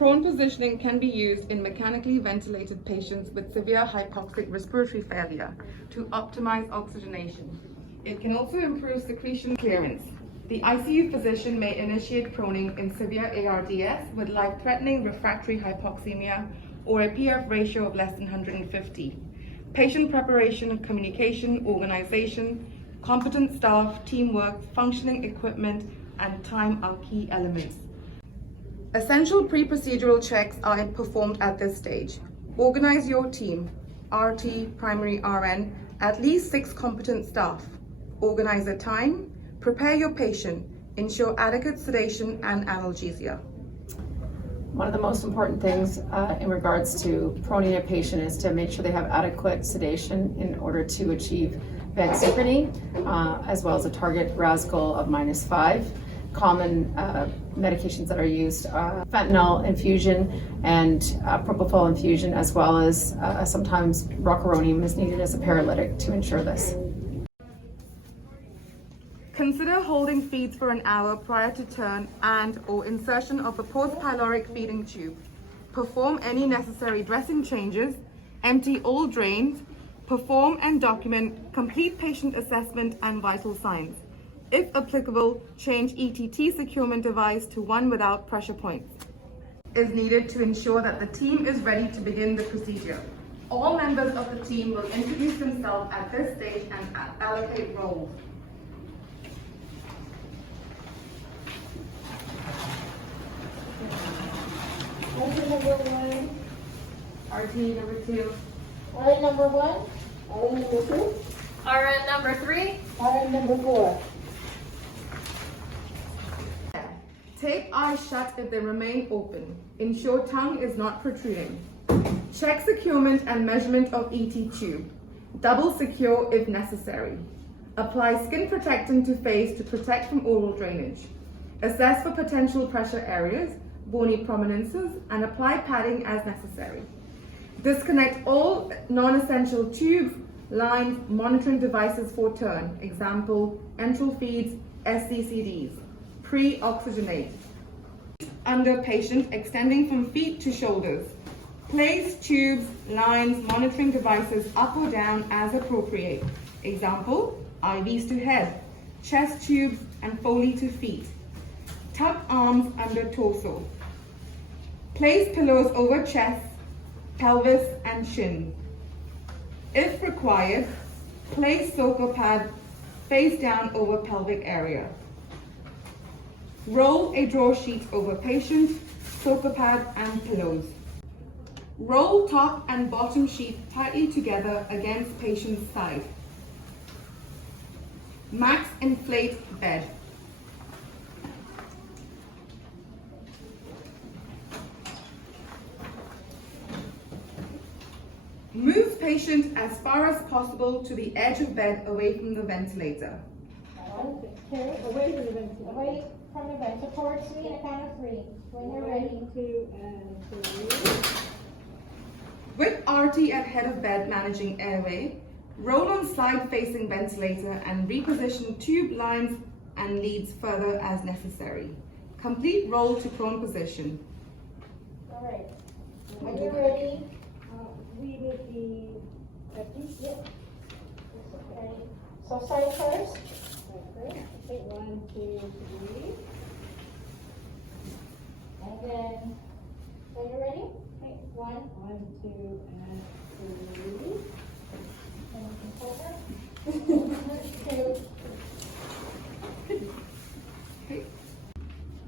Prone positioning can be used in mechanically ventilated patients with severe hypoxic respiratory failure to optimize oxygenation. It can also improve secretion clearance. The ICU physician may initiate proning in severe ARDS with life-threatening refractory hypoxemia or a PF ratio of less than 150. Patient preparation, communication, organization, competent staff, teamwork, functioning equipment, and time are key elements. Essential pre-procedural checks are performed at this stage. Organize your team, RT, primary RN, at least 6 competent staff. Organize a time, prepare your patient, ensure adequate sedation and analgesia. One of the most important things in regards to proning a patient is to make sure they have adequate sedation in order to achieve bed synchrony, as well as a target RASS goal of -5. Common medications that are used are fentanyl infusion and propofol infusion, as well as sometimes rocuronium is needed as a paralytic to ensure this. Consider holding feeds for an hour prior to turn and/or insertion of a post-pyloric feeding tube. Perform any necessary dressing changes, empty all drains, perform and document complete patient assessment and vital signs. If applicable, change ETT securement device to one without pressure points. Is needed to ensure that the team is ready to begin the procedure. All members of the team will introduce themselves at this stage and allocate roles. RT number 1. RT number 2. RN number 1. RN number 2. RN number 3. RN number 4. Tape eyes shut if they remain open. Ensure tongue is not protruding. Check securement and measurement of ET tube. Double secure if necessary. Apply skin protectant to face to protect from oral drainage. Assess for potential pressure areas, bony prominences, and apply padding as necessary. Disconnect all non-essential tubes, lines, monitoring devices for turn, example, enteral feeds, SCCDs. Pre-oxygenate. Under patient extending from feet to shoulders. Place tubes, lines, monitoring devices up or down as appropriate. Example, IVs to head, chest tubes, and Foley to feet. Tuck arms under torso. Place pillows over chest, pelvis, and shin. If required, place soaker pad face down over pelvic area. Roll a drawer sheet over patient, soaker pad, and pillows. Roll top and bottom sheet tightly together against patient's side. Max inflate bed. Move patient as far as possible to the edge of bed away from the ventilator. Okay, away from the ventilator. Away from the ventilator. Towards me in a count of 3. When you're ready. 1, 2, and 3. With RT at head of bed managing airway, roll on side facing ventilator and reposition tube lines and leads further as necessary. Complete roll to prone position. All right. When you're ready, we will be ready. Yep. Okay. So side first. Okay. 1, 2, 3. And then when you're ready, okay. 1, 2, and 3. And you can hold her. 2. Okay.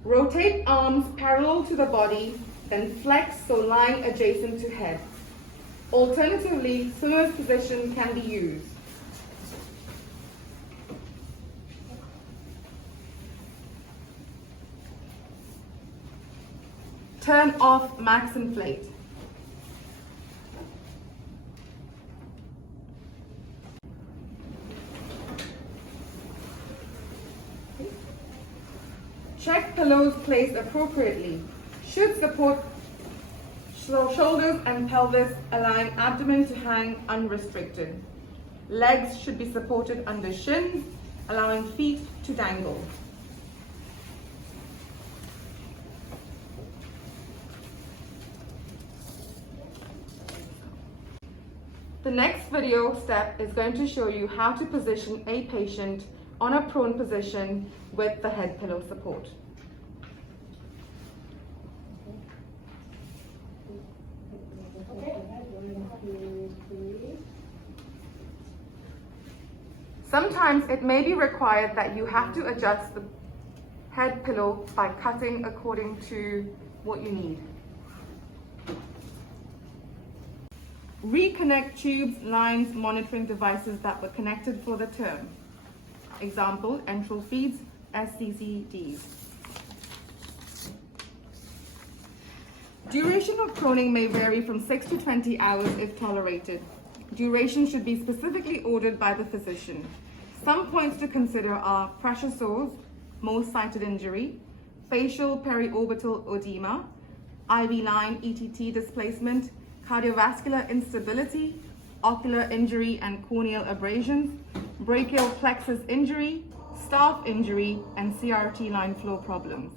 Rotate arms parallel to the body, then flex so lying adjacent to head. Alternatively, swimmer's position can be used. Turn off max inflate. Check pillows placed appropriately. Should support shoulders and pelvis, allowing abdomen to hang unrestricted. Legs should be supported under shins, allowing feet to dangle. next video step is going to show you how to position a patient on a prone position with the head pillow support. Okay. 1, 2, 3. Sometimes it may be required that you have to adjust the head pillow by cutting according to what you need. Reconnect tubes, lines, monitoring devices that were connected for the term. Example, enteral feeds, SCCDs. Duration of proning may vary from 6 to 20 hours if tolerated. Duration should be specifically ordered by the physician. Some points to consider are pressure sores, most cited injury, facial periorbital edema, IV line ETT displacement, cardiovascular instability, ocular injury and corneal abrasions, brachial plexus injury, staff injury, and CRT line flow problems.